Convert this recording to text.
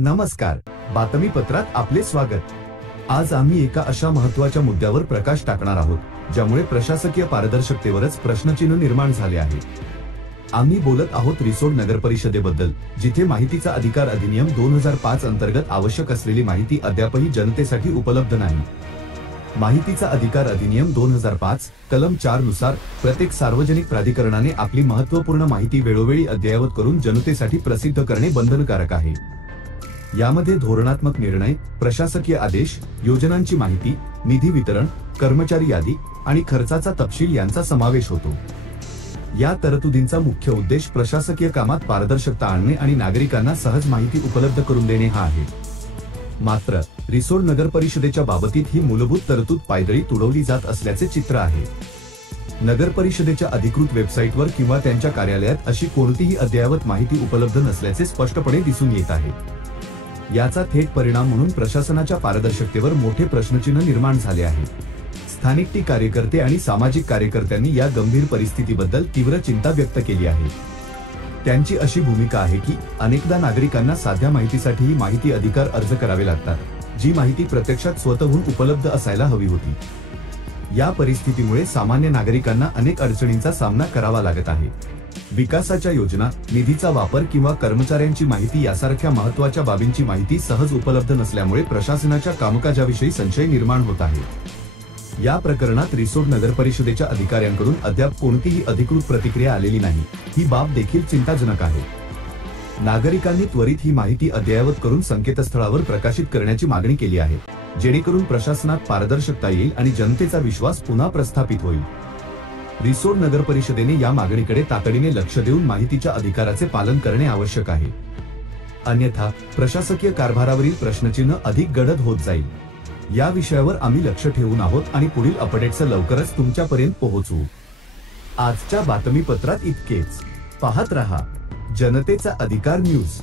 नमस्कार, बातमीपत्रात आपले स्वागत। आज आम्ही एका अशा महत्त्वाच्या मुद्द्यावर प्रकाश टाकणार आहोत ज्यामुळे प्रशासकीय पारदर्शकतेवरच प्रश्नचिन्ह निर्माण झाले आहे। आम्ही बोलत आहोत रिसोड नगरपरिषदेबद्दल, जिथे माहितीचा अधिकार अधिनियम 2005 अंतर्गत आवश्यक असलेली माहिती अद्यापही जनतेसाठी उपलब्ध नाही। माहितीचा अधिकार अधिनियम 2005 कलम 4 नुसार प्रत्येक सार्वजनिक प्राधिकरणाने आपली महत्त्वपूर्ण माहिती वेळोवेळी अद्ययावत करून जनतेसाठी प्रसिद्ध करणे बंधनकारक आहे। यामध्ये धोरणात्मक निर्णय, प्रशासकीय आदेश, योजनांची माहिती, निधी वितरण, कर्मचारी यादी आणि खर्चाचा तपशील यांचा समावेश होतो। या तरतुदींचा मुख्य उद्देश प्रशासकीय कामात पारदर्शकता आणणे आणि नागरिकांना सहज माहिती उपलब्ध करून देणे हा आहे। मात्र रिसोड नगरपरिषदेच्या बाबतीत ही मूलभूत तरतूद पायदळी तुडवली जात असल्याचे चित्र आहे। नगरपरिषदेच्या अधिकृत वेबसाईटवर किंवा त्यांच्या कार्यालयात अशी कोणतीही अद्ययावत माहिती उपलब्ध नसल्याचे स्पष्टपणे दिसून येत आहे। याचा थेट परिणाम म्हणून प्रशासनाच्या पारदर्शकतेवर मोठे प्रश्नचिन्ह निर्माण झाले आहे। स्थानिक कार्यकर्ते आणि सामाजिक कार्यकर्त्यांनी या गंभीर परिस्थितीबद्दल तीव्र चिंता व्यक्त केली आहे। त्यांची अशी भूमिका आहे की अनेकदा नागरिकांना साध्या माहितीसाठीही माहिती अधिकार अर्ज करावे लागतात, जी माहिती प्रत्यक्षात स्वतःहून उपलब्ध असायला हवी होती। या परिस्थितीमुळे सामान्य नागरिकांना अनेक अडचणींचा सामना करावा लागत आहे। विकासाच्या योजना, निधीचा वापर किंवा कर्मचाऱ्यांची माहिती यासारख्या महत्त्वाच्या बाबींची माहिती सहज उपलब्ध नसल्यामुळे प्रशासनाच्या कामकाजाविषयी संशय निर्माण होत आहे। या प्रकरणात रिसोड नगरपरिषदेच्या अधिकाऱ्यांकडून अद्याप कोणतीही अधिकृत प्रतिक्रिया आलेली नाही, ही बाब देखील चिंताजनक आहे। नागरिकांनी त्वरित ही माहिती अद्ययावत करून संकेतस्थळावर प्रकाशित करण्याची मागणी केली आहे, जेणेकरून प्रशासनात पारदर्शकता येईल आणि जनतेचा विश्वास पुन्हा प्रस्थापित होईल। रिसोड नगरपरिषदेने या मागणीकडे तातडीने लक्ष देऊन माहितीच्या अधिकाराचे पालन करणे आवश्यक आहे, अन्यथा प्रशासकीय कारभारावरील प्रश्नचिन्ह अधिक गडद होत जाईल। या विषयावर आम्ही लक्ष ठेवून आहोत आणि पुढील अपडेट्स लवकरच तुमच्यापर्यंत पोहोचवू। आजच्या बातमीपत्रात इतकेच। पाहत रहा जनतेचा अधिकार न्यूज।